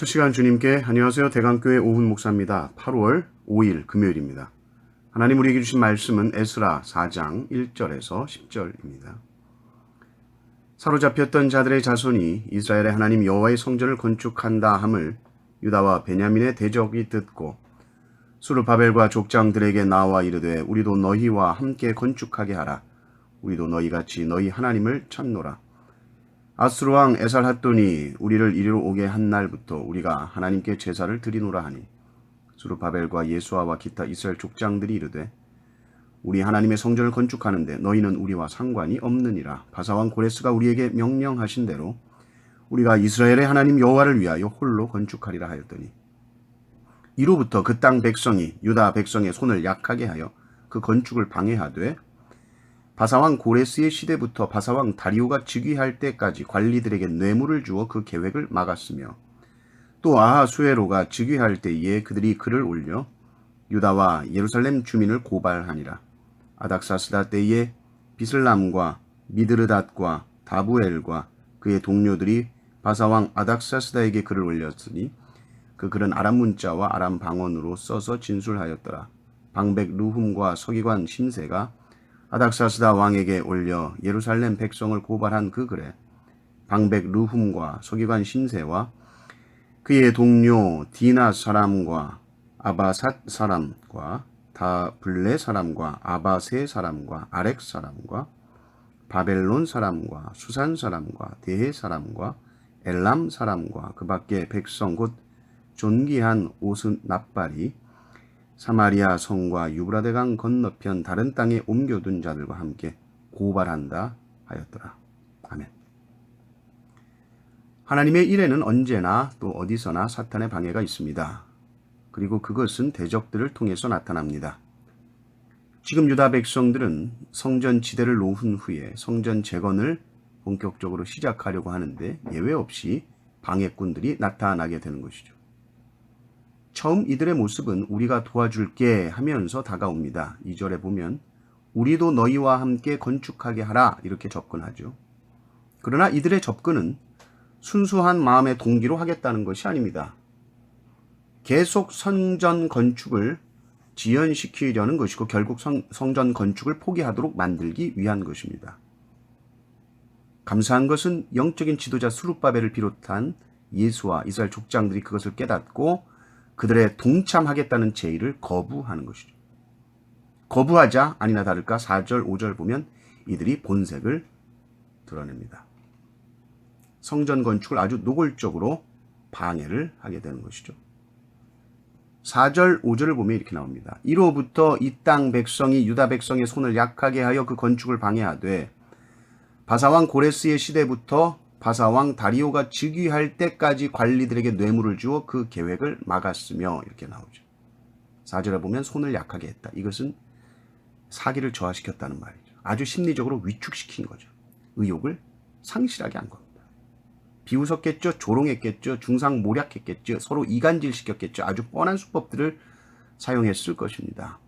첫 시간 주님께 안녕하세요. 대강교회 오훈 목사입니다. 8월 5일 금요일입니다. 하나님 우리에게 주신 말씀은 에스라 4장 1절에서 10절입니다. 사로잡혔던 자들의 자손이 이스라엘의 하나님 여호와의 성전을 건축한다 함을 유다와 베냐민의 대적이 듣고 수르바벨과 족장들에게 나와 이르되 우리도 너희와 함께 건축하게 하라. 우리도 너희같이 너희 하나님을 찾노라. 아수르 왕 에살핫돈이 우리를 이리로 오게 한 날부터 우리가 하나님께 제사를 드리노라 하니 수르바벨과 예수아와 기타 이스라엘 족장들이 이르되 우리 하나님의 성전을 건축하는데 너희는 우리와 상관이 없느니라. 바사왕 고레스가 우리에게 명령하신 대로 우리가 이스라엘의 하나님 여호와를 위하여 홀로 건축하리라 하였더니 이로부터 그 땅 백성이 유다 백성의 손을 약하게 하여 그 건축을 방해하되 바사왕 고레스의 시대부터 바사왕 다리오가 즉위할 때까지 관리들에게 뇌물을 주어 그 계획을 막았으며 또 아하수에로가 즉위할 때에 그들이 글을 올려 유다와 예루살렘 주민을 고발하니라. 아닥사스다 때에 비슬람과 미드르닷과 다부엘과 그의 동료들이 바사왕 아닥사스다에게 글을 올렸으니 그 글은 아람 문자와 아람 방언으로 써서 진술하였더라. 방백 루훔과 서기관 심세가 아닥사스다 왕에게 올려 예루살렘 백성을 고발한 그 글에 방백 루훔과 서기관 심세와 그의 동료 디나 사람과 아바삿 사람과 다블레 사람과 아바세 사람과 아렉 사람과 바벨론 사람과 수산 사람과 대해 사람과 엘람 사람과 그 밖의 백성 곧 존귀한 오스납발이 사마리아 성과 유브라데강 건너편 다른 땅에 옮겨둔 자들과 함께 고발한다 하였더라. 아멘. 하나님의 일에는 언제나 또 어디서나 사탄의 방해가 있습니다. 그리고 그것은 대적들을 통해서 나타납니다. 지금 유다 백성들은 성전 지대를 놓은 후에 성전 재건을 본격적으로 시작하려고 하는데 예외 없이 방해꾼들이 나타나게 되는 것이죠. 처음 이들의 모습은 우리가 도와줄게 하면서 다가옵니다. 2절에 보면 우리도 너희와 함께 건축하게 하라 이렇게 접근하죠. 그러나 이들의 접근은 순수한 마음의 동기로 하겠다는 것이 아닙니다. 계속 성전 건축을 지연시키려는 것이고 결국 성전 건축을 포기하도록 만들기 위한 것입니다. 감사한 것은 영적인 지도자 수룹바벨을 비롯한 예수와 이스라엘 족장들이 그것을 깨닫고 그들의 동참하겠다는 제의를 거부하는 것이죠. 거부하자 아니나 다를까 4절 5절 보면 이들이 본색을 드러냅니다. 성전 건축을 아주 노골적으로 방해를 하게 되는 것이죠. 4절 5절을 보면 이렇게 나옵니다. 이로부터 이 땅 백성이 유다 백성의 손을 약하게 하여 그 건축을 방해하되 바사왕 고레스의 시대부터 바사왕 다리오가 즉위할 때까지 관리들에게 뇌물을 주어 그 계획을 막았으며 이렇게 나오죠. 4절에 보면 손을 약하게 했다. 이것은 사기를 저하시켰다는 말이죠. 아주 심리적으로 위축시킨 거죠. 의욕을 상실하게 한 겁니다. 비웃었겠죠. 조롱했겠죠. 중상모략했겠죠. 서로 이간질시켰겠죠. 아주 뻔한 수법들을 사용했을 것입니다.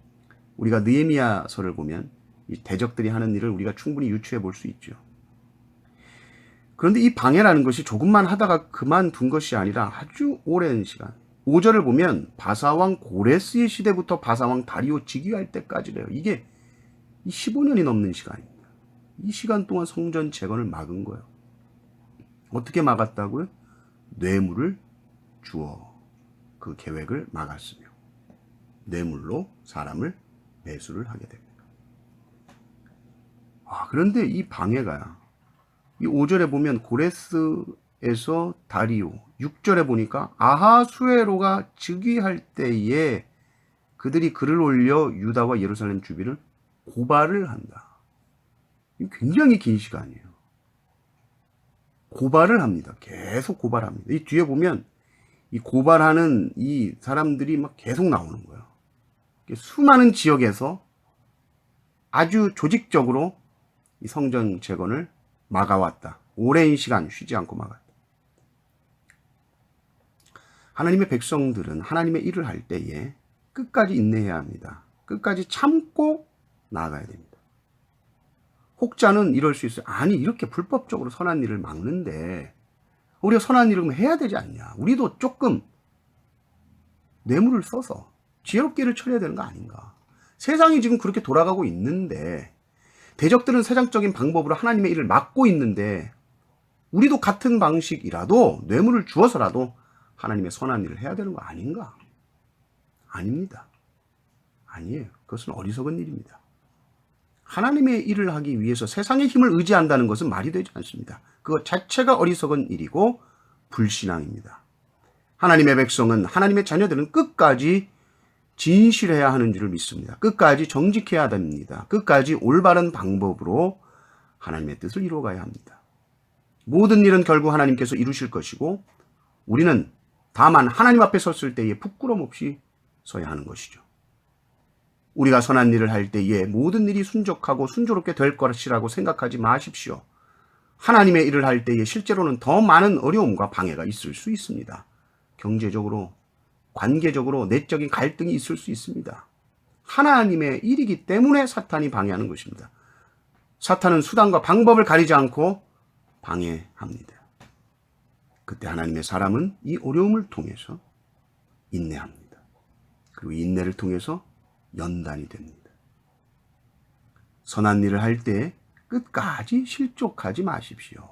우리가 느헤미야서를 보면 이 대적들이 하는 일을 우리가 충분히 유추해 볼 수 있죠. 그런데 이 방해라는 것이 조금만 하다가 그만둔 것이 아니라 아주 오랜 시간. 5절을 보면 바사왕 고레스의 시대부터 바사왕 다리오 즉위할 때까지래요. 이게 15년이 넘는 시간입니다. 이 시간 동안 성전 재건을 막은 거예요. 어떻게 막았다고요? 뇌물을 주어 그 계획을 막았으며 뇌물로 사람을 매수를 하게 됩니다. 그런데 이 방해가 이 5절에 보면 고레스에서 다리오, 6절에 보니까 아하수에로가 즉위할 때에 그들이 글을 올려 유다와 예루살렘 주민을 고발을 한다. 굉장히 긴 시간이에요. 고발을 합니다. 계속 고발합니다. 이 뒤에 보면 이 고발하는 이 사람들이 막 계속 나오는 거예요. 수많은 지역에서 아주 조직적으로 이 성전 재건을 막아왔다. 오랜 시간 쉬지 않고 막았다. 하나님의 백성들은 하나님의 일을 할 때에 끝까지 인내해야 합니다. 끝까지 참고 나아가야 됩니다. 혹자는 이럴 수 있어요. 아니 이렇게 불법적으로 선한 일을 막는데 우리가 선한 일을 해야 되지 않냐. 우리도 조금 뇌물을 써서 지혜롭게 일을 처리해야 되는 거 아닌가. 세상이 지금 그렇게 돌아가고 있는데 대적들은 세상적인 방법으로 하나님의 일을 막고 있는데 우리도 같은 방식이라도 뇌물을 주어서라도 하나님의 선한 일을 해야 되는 거 아닌가? 아닙니다. 아니에요. 그것은 어리석은 일입니다. 하나님의 일을 하기 위해서 세상의 힘을 의지한다는 것은 말이 되지 않습니다. 그것 자체가 어리석은 일이고 불신앙입니다. 하나님의 백성은, 하나님의 자녀들은 끝까지 진실해야 하는 줄을 믿습니다. 끝까지 정직해야 됩니다. 끝까지 올바른 방법으로 하나님의 뜻을 이루어가야 합니다. 모든 일은 결국 하나님께서 이루실 것이고 우리는 다만 하나님 앞에 섰을 때에 부끄럼 없이 서야 하는 것이죠. 우리가 선한 일을 할 때에 모든 일이 순적하고 순조롭게 될 것이라고 생각하지 마십시오. 하나님의 일을 할 때에 실제로는 더 많은 어려움과 방해가 있을 수 있습니다. 경제적으로, 관계적으로, 내적인 갈등이 있을 수 있습니다. 하나님의 일이기 때문에 사탄이 방해하는 것입니다. 사탄은 수단과 방법을 가리지 않고 방해합니다. 그때 하나님의 사람은 이 어려움을 통해서 인내합니다. 그리고 인내를 통해서 연단이 됩니다. 선한 일을 할 때 끝까지 실족하지 마십시오.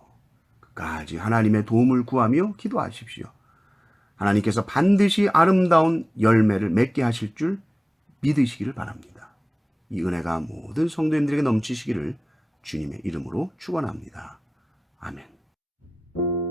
끝까지 하나님의 도움을 구하며 기도하십시오. 하나님께서 반드시 아름다운 열매를 맺게 하실 줄 믿으시기를 바랍니다. 이 은혜가 모든 성도님들에게 넘치시기를 주님의 이름으로 축원합니다. 아멘.